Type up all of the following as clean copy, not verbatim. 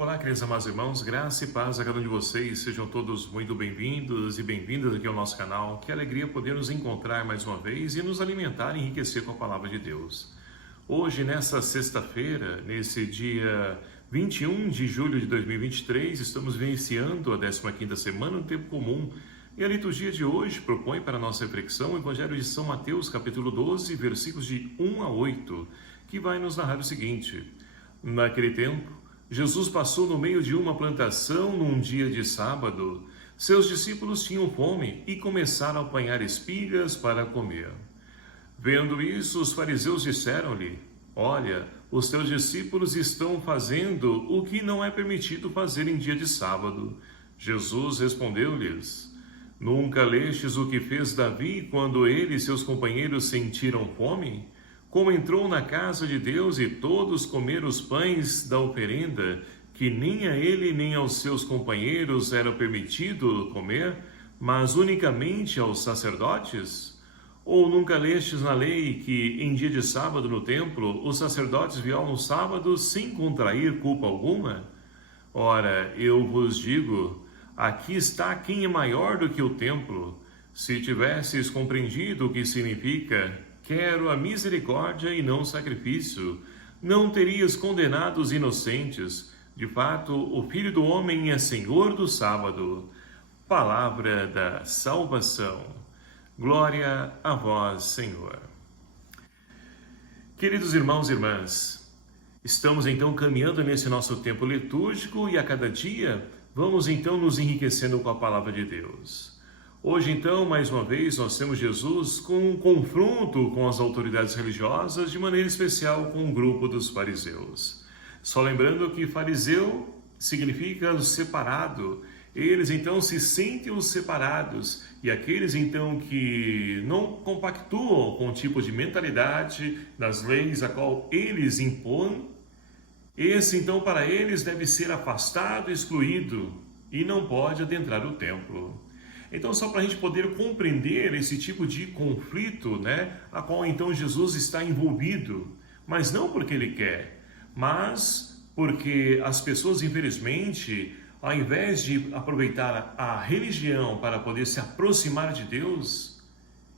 Olá, queridos amados irmãos, graça e paz a cada um de vocês, sejam todos muito bem-vindos e bem-vindas aqui ao nosso canal. Que alegria poder nos encontrar mais uma vez e nos alimentar e enriquecer com a palavra de Deus. Hoje, nessa sexta-feira, nesse dia 21 de julho de 2023, estamos vivenciando a 15ª semana no tempo comum. E a liturgia de hoje propõe para a nossa reflexão o Evangelho de São Mateus, capítulo 12, versículos de 1 a 8, que vai nos narrar o seguinte: naquele tempo, Jesus passou no meio de uma plantação num dia de sábado. Seus discípulos tinham fome e começaram a apanhar espigas para comer. Vendo isso, os fariseus disseram-lhe: Olha, os teus discípulos estão fazendo o que não é permitido fazer em dia de sábado. Jesus respondeu-lhes: Nunca lestes o que fez Davi quando ele e seus companheiros sentiram fome? Como entrou na casa de Deus e todos comeram os pães da oferenda, que nem a ele nem aos seus companheiros era permitido comer, mas unicamente aos sacerdotes? Ou nunca lestes na lei que, em dia de sábado no templo, os sacerdotes violam o sábado sem contrair culpa alguma? Ora, eu vos digo, aqui está quem é maior do que o templo. Se tivesses compreendido o que significa quero a misericórdia e não o sacrifício, não terias condenado os inocentes. De fato, o Filho do Homem é Senhor do sábado. Palavra da salvação. Glória a vós, Senhor. Queridos irmãos e irmãs, estamos então caminhando nesse nosso tempo litúrgico e a cada dia vamos então nos enriquecendo com a palavra de Deus. Hoje, então, mais uma vez, nós temos Jesus com um confronto com as autoridades religiosas, de maneira especial com o grupo dos fariseus. Só lembrando que fariseu significa separado. Eles, então, se sentem os separados. E aqueles, então, que não compactuam com o tipo de mentalidade das leis a qual eles impõem, esse, então, para eles deve ser afastado, excluído e não pode adentrar o templo. Então, só para a gente poder compreender esse tipo de conflito, a qual então Jesus está envolvido, mas não porque ele quer, mas porque as pessoas, infelizmente, ao invés de aproveitar a religião para poder se aproximar de Deus,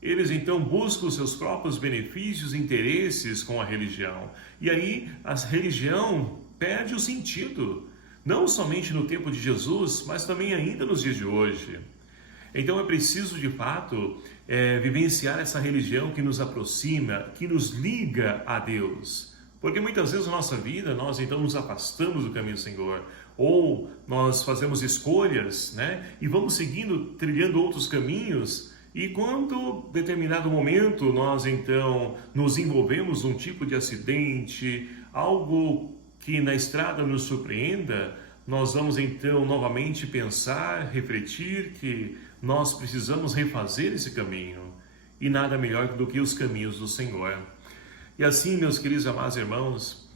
eles então buscam os seus próprios benefícios e interesses com a religião. E aí a religião perde o sentido, não somente no tempo de Jesus, mas também ainda nos dias de hoje. Então é preciso, de fato, vivenciar essa religião que nos aproxima, que nos liga a Deus. Porque muitas vezes na nossa vida nós então nos afastamos do caminho do Senhor, ou nós fazemos escolhas, e vamos seguindo, trilhando outros caminhos, e quando, em determinado momento, nós então nos envolvemos num tipo de acidente, algo que na estrada nos surpreenda, nós vamos então novamente pensar, refletir que nós precisamos refazer esse caminho e nada melhor do que os caminhos do Senhor. E assim, meus queridos amados irmãos,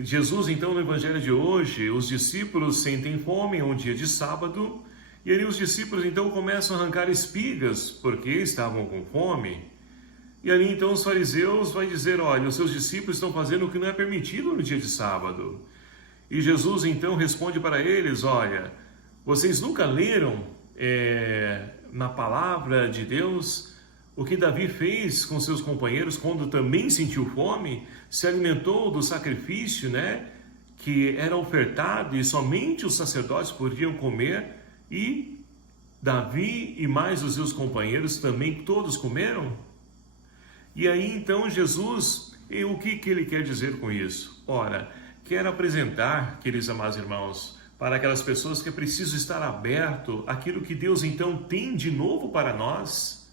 Jesus então no Evangelho de hoje, os discípulos sentem fome, é um dia de sábado, e ali os discípulos então começam a arrancar espigas porque estavam com fome. E ali então os fariseus vão dizer, olha, os seus discípulos estão fazendo o que não é permitido no dia de sábado. E Jesus então responde para eles, olha, vocês nunca leram na palavra de Deus o que Davi fez com seus companheiros quando também sentiu fome, se alimentou do sacrifício, que era ofertado e somente os sacerdotes podiam comer, e Davi e mais os seus companheiros também todos comeram? E aí então Jesus, o que ele quer dizer com isso? Ora, quero apresentar, queridos amados irmãos, para aquelas pessoas que é preciso estar aberto àquilo que Deus então tem de novo para nós.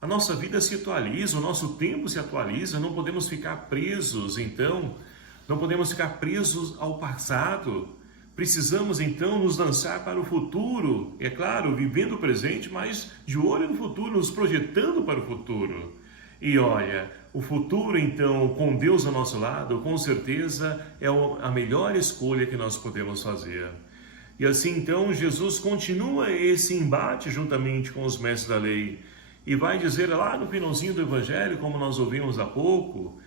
A nossa vida se atualiza, o nosso tempo se atualiza, não podemos ficar presos então, não podemos ficar presos ao passado. Precisamos então nos lançar para o futuro, é claro, vivendo o presente, mas de olho no futuro, nos projetando para o futuro. E olha, o futuro então, com Deus ao nosso lado, com certeza é a melhor escolha que nós podemos fazer. E assim então, Jesus continua esse embate juntamente com os mestres da lei. E vai dizer lá no finalzinho do Evangelho, como nós ouvimos há pouco,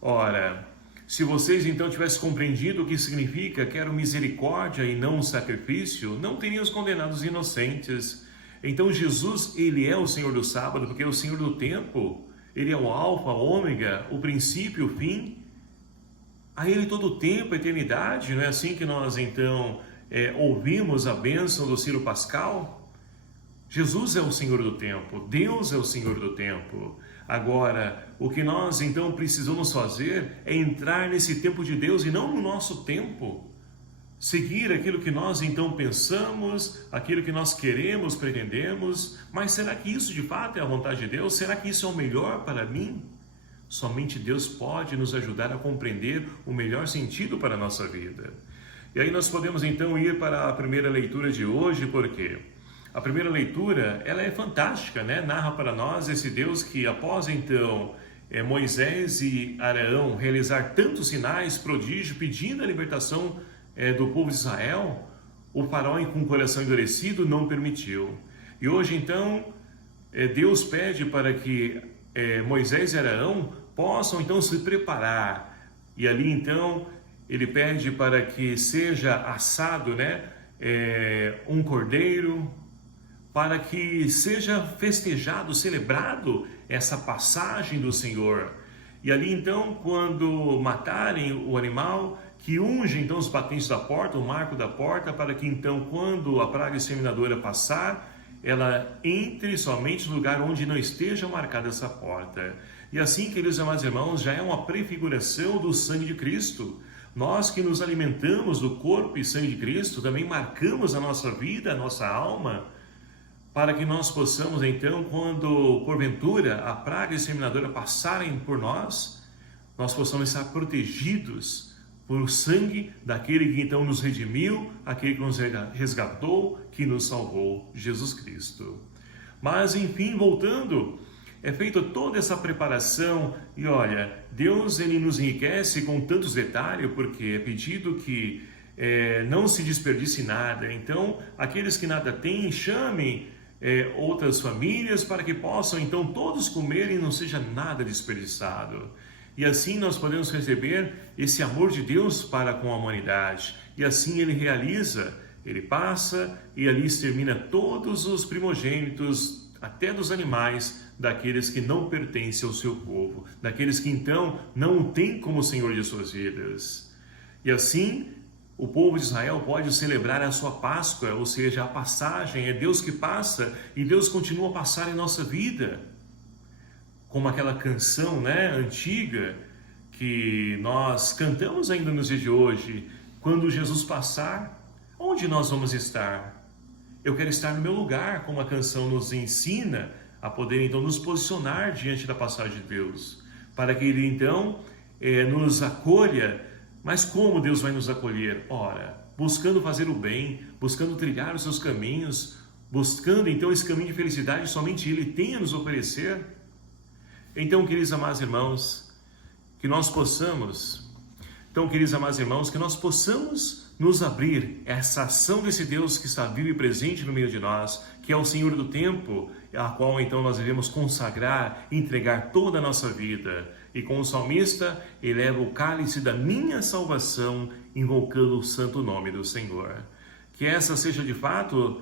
ora, Se vocês então tivessem compreendido o que significa quero misericórdia e não sacrifício, não teriam condenado os inocentes. Então Jesus, ele é o Senhor do sábado, porque é o Senhor do tempo. Ele é o alfa, o ômega, o princípio, o fim. A Ele todo o tempo, a eternidade. Não é assim que nós então ouvimos a bênção do Ciro Pascal? Jesus é o Senhor do tempo, Deus é o Senhor do tempo. Agora, o que nós então precisamos fazer é entrar nesse tempo de Deus e não no nosso tempo. Seguir aquilo que nós então pensamos, aquilo que nós queremos, pretendemos, mas será que isso de fato é a vontade de Deus? Será que isso é o melhor para mim? Somente Deus pode nos ajudar a compreender o melhor sentido para a nossa vida. E aí nós podemos então ir para a primeira leitura de hoje, porque a primeira leitura, ela é fantástica, né? Narra para nós esse Deus que após então Moisés e Arão realizar tantos sinais, prodígios, pedindo a libertação do povo de Israel, o faraó com o coração endurecido não permitiu. E hoje então Deus pede para que Moisés e Arão possam então se preparar, e ali então ele pede para que seja assado, né, um cordeiro, para que seja festejado, celebrado essa passagem do Senhor. E ali então, quando matarem o animal, que unge então os batentes da porta, o marco da porta, para que então, quando a praga exterminadora passar, ela entre somente no lugar onde não esteja marcada essa porta. E assim, queridos amados irmãos, já é uma prefiguração do sangue de Cristo. Nós que nos alimentamos do corpo e sangue de Cristo, também marcamos a nossa vida, a nossa alma, para que nós possamos então, quando porventura a praga exterminadora passarem por nós, nós possamos estar protegidos por sangue daquele que então nos redimiu, aquele que nos resgatou, que nos salvou, Jesus Cristo. Mas enfim, voltando, é feita toda essa preparação e olha, Deus ele nos enriquece com tantos detalhes, porque é pedido que não se desperdice nada. Então, aqueles que nada têm, chamem outras famílias para que possam então todos comerem e não seja nada desperdiçado. E assim nós podemos receber esse amor de Deus para com a humanidade. E assim ele realiza, ele passa e ali extermina todos os primogênitos, até dos animais, daqueles que não pertencem ao seu povo, daqueles que então não o têm como Senhor de suas vidas. E assim o povo de Israel pode celebrar a sua Páscoa, ou seja, a passagem, é Deus que passa e Deus continua a passar em nossa vida. Como aquela canção, né, antiga, que nós cantamos ainda nos dias de hoje, quando Jesus passar, onde nós vamos estar? Eu quero estar no meu lugar, como a canção nos ensina a poder então nos posicionar diante da passagem de Deus, para que Ele então nos acolha. Mas como Deus vai nos acolher? Ora, buscando fazer o bem, buscando trilhar os seus caminhos, buscando então esse caminho de felicidade, somente Ele tem a nos oferecer. Então, queridos amados irmãos, que nós possamos nos abrir a essa ação desse Deus que está vivo e presente no meio de nós, que é o Senhor do tempo, a qual então nós devemos consagrar, entregar toda a nossa vida. E com o salmista, eleva o cálice da minha salvação, invocando o santo nome do Senhor. Que essa seja de fato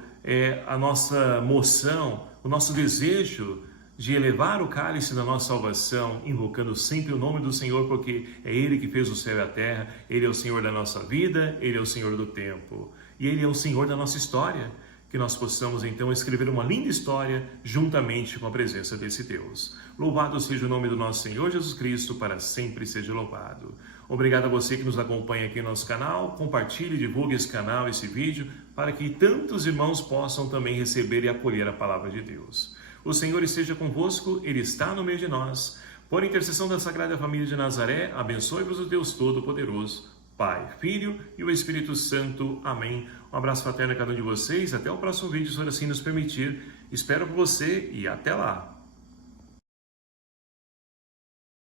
a nossa moção, o nosso desejo de elevar o cálice da nossa salvação, invocando sempre o nome do Senhor, porque é Ele que fez o céu e a terra, Ele é o Senhor da nossa vida, Ele é o Senhor do tempo, e Ele é o Senhor da nossa história, que nós possamos então escrever uma linda história juntamente com a presença desse Deus. Louvado seja o nome do nosso Senhor Jesus Cristo, para sempre seja louvado. Obrigado a você que nos acompanha aqui no nosso canal, compartilhe, divulgue esse canal, esse vídeo, para que tantos irmãos possam também receber e acolher a palavra de Deus. O Senhor esteja convosco, Ele está no meio de nós. Por intercessão da Sagrada Família de Nazaré, abençoe-vos o Deus Todo-Poderoso, Pai, Filho e o Espírito Santo. Amém. Um abraço fraterno a cada um de vocês. Até o próximo vídeo, se assim nos permitir. Espero por você e até lá.